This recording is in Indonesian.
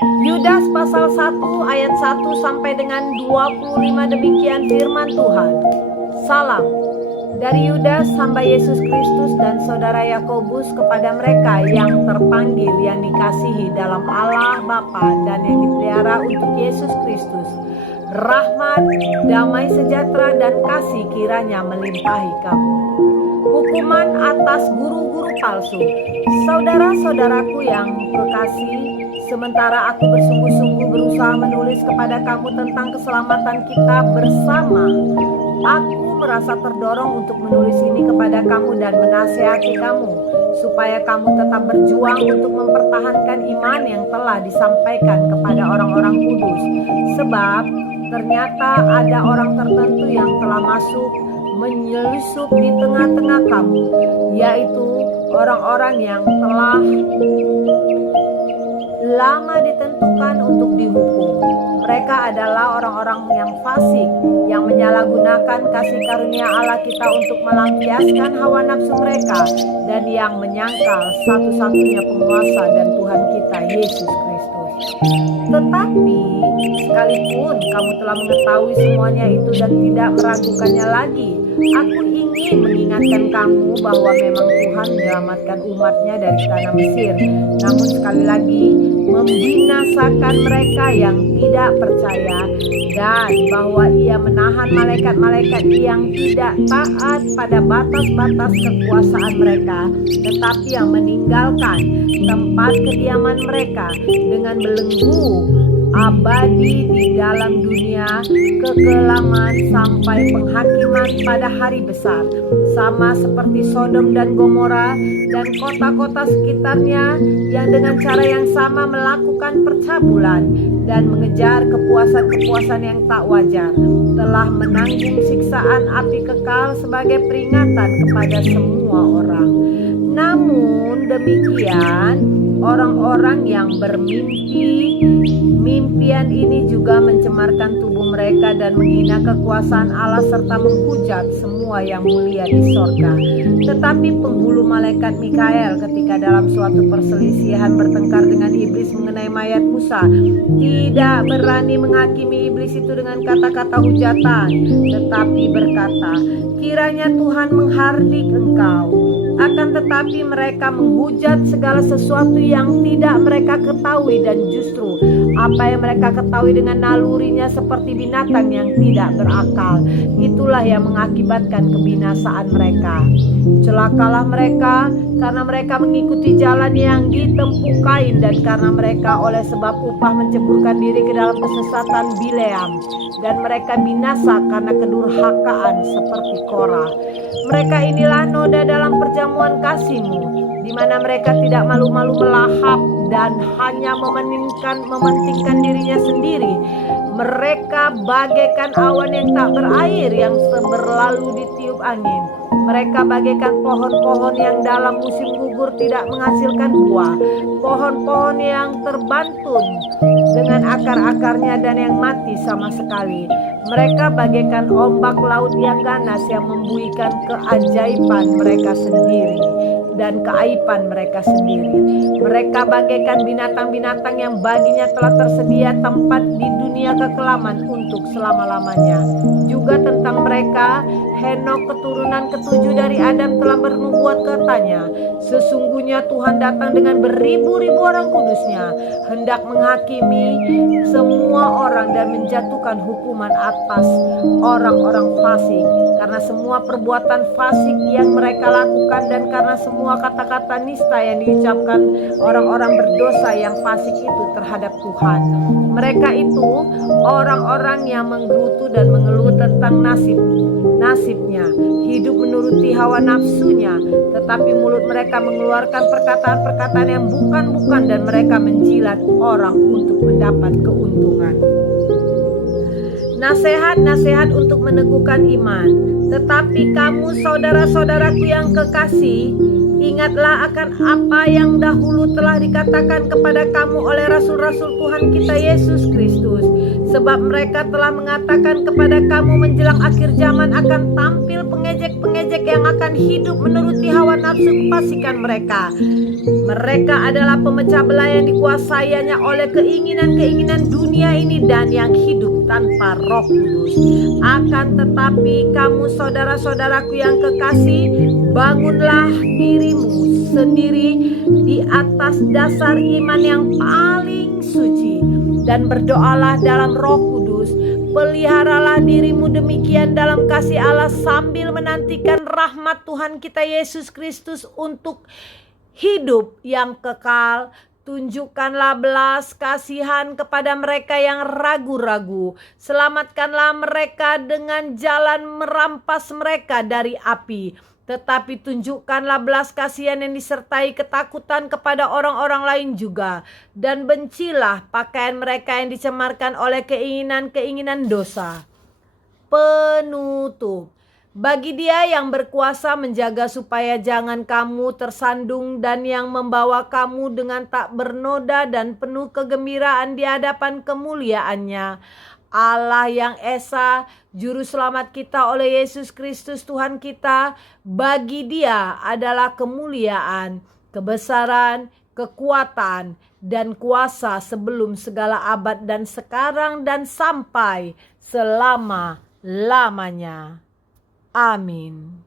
Yudas pasal 1 ayat 1 sampai dengan 25, demikian firman Tuhan. Salam dari Yudas, hamba Yesus Kristus dan saudara Yakobus, kepada mereka yang terpanggil, yang dikasihi dalam Allah Bapa dan yang dipelihara untuk Yesus Kristus. Rahmat, damai sejahtera dan kasih kiranya melimpahi kamu. Hukuman atas guru-guru palsu. Saudara-saudaraku yang kekasih, sementara aku bersungguh-sungguh berusaha menulis kepada kamu tentang keselamatan kita bersama, aku merasa terdorong untuk menulis ini kepada kamu dan menasihati kamu, supaya kamu tetap berjuang untuk mempertahankan iman yang telah disampaikan kepada orang-orang kudus. Sebab ternyata ada orang tertentu yang telah masuk menyelusup di tengah-tengah kamu, yaitu orang-orang yang telah lama ditentukan untuk dihukum. Mereka adalah orang-orang yang fasik, yang menyalahgunakan kasih karunia Allah kita untuk melampiaskan hawa nafsu mereka, dan yang menyangkal satu-satunya penguasa dan Tuhan kita, Yesus Kristus. Tetapi sekalipun kamu telah mengetahui semuanya itu dan tidak meragukannya lagi, aku ingin mengingatkan kamu bahwa memang Tuhan menyelamatkan umatnya dari tanah Mesir, namun sekali lagi membinasakan mereka yang tidak percaya, dan bahwa Ia menahan malaikat-malaikat yang tidak taat pada batas-batas kekuasaan mereka, tetapi yang meninggalkan tempat kediaman mereka dengan belenggu abadi di dalam dunia kekelaman sampai penghakiman pada hari besar, sama seperti Sodom dan Gomora dan kota-kota sekitarnya yang dengan cara yang sama melakukan percabulan dan mengejar kepuasan-kepuasan yang tak wajar, telah menanggung siksaan api kekal sebagai peringatan kepada semua orang. Namun demikian, orang-orang yang bermimpi mimpian ini juga mencemarkan tubuh mereka dan menghina kekuasaan Allah serta menghujat semua yang mulia di sorga. Tetapi penghulu malaikat Mikael ketika dalam suatu perselisihan bertengkar dengan iblis mengenai mayat Musa, tidak berani menghakimi iblis itu dengan kata-kata hujatan, tetapi berkata, kiranya Tuhan menghardik engkau. Akan tetapi mereka menghujat segala sesuatu yang tidak mereka ketahui, dan justru apa yang mereka ketahui dengan nalurinya seperti binatang yang tidak berakal. Itulah yang mengakibatkan kebinasaan mereka. Celakalah mereka karena mereka mengikuti jalan yang ditempuh Kain, dan karena mereka oleh sebab upah menceburkan diri ke dalam kesesatan Bileam, dan mereka binasa karena kedurhakaan seperti Korah. Mereka inilah noda dalam perjamuan kasih-Mu, di mana mereka tidak malu-malu melahap dan hanya mementingkan dirinya sendiri. Mereka bagaikan awan yang tak berair yang berlalu ditiup angin. Mereka bagaikan pohon-pohon yang dalam musim gugur tidak menghasilkan buah, pohon-pohon yang terbantun dengan akar-akarnya dan yang mati sama sekali. Mereka bagaikan ombak laut yang ganas yang membuikan keajaiban mereka sendiri dan keaiban mereka sendiri. Mereka bagaikan binatang-binatang yang baginya telah tersedia tempat di dunia kekelaman untuk selama-lamanya. Juga tentang mereka, Henok keturunan ketujuh dari Adam telah bernubuat katanya, sesungguhnya Tuhan datang dengan beribu-ribu orang kudusnya, hendak menghakimi semua orang dan menjatuhkan hukuman atas orang-orang fasik, karena semua perbuatan fasik yang mereka lakukan dan karena semua kata-kata nista yang diucapkan orang-orang berdosa yang fasik itu terhadap Tuhan. Mereka itu orang-orang yang menggerutu dan mengeluh tentang nasibnya, hidup menuruti hawa nafsunya, tetapi mulut mereka mengeluarkan perkataan-perkataan yang bukan-bukan, dan mereka menjilat orang untuk mendapat keuntungan. Nasihat-nasihat untuk meneguhkan iman. Tetapi kamu saudara-saudaraku yang kekasih, Ingatlah akan apa yang dahulu telah dikatakan kepada kamu oleh rasul-rasul Tuhan kita Yesus Kristus. Sebab mereka telah mengatakan kepada kamu menjelang akhir zaman akan tampil pengejek-pengejek yang akan hidup menuruti hawa nafsu kefasikan mereka. Mereka adalah pemecah belah yang dikuasainya oleh keinginan-keinginan dunia ini dan yang hidup tanpa Roh Kudus. Akan tetapi kamu saudara-saudaraku yang kekasih, bangunlah dirimu sendiri di atas dasar iman yang paling suci dan berdoalah dalam Roh Kudus. Peliharalah dirimu demikian dalam kasih Allah sambil menantikan rahmat Tuhan kita Yesus Kristus untuk hidup yang kekal. Tunjukkanlah belas kasihan kepada mereka yang ragu-ragu. Selamatkanlah mereka dengan jalan merampas mereka dari api. Tetapi tunjukkanlah belas kasihan yang disertai ketakutan kepada orang-orang lain juga. Dan bencilah pakaian mereka yang dicemarkan oleh keinginan-keinginan dosa. Penutup. Bagi Dia yang berkuasa menjaga supaya jangan kamu tersandung dan yang membawa kamu dengan tak bernoda dan penuh kegembiraan di hadapan kemuliaan-Nya. Allah yang Esa, Juru Selamat kita oleh Yesus Kristus Tuhan kita, bagi Dia adalah kemuliaan, kebesaran, kekuatan, dan kuasa sebelum segala abad dan sekarang dan sampai selama-lamanya. Amin.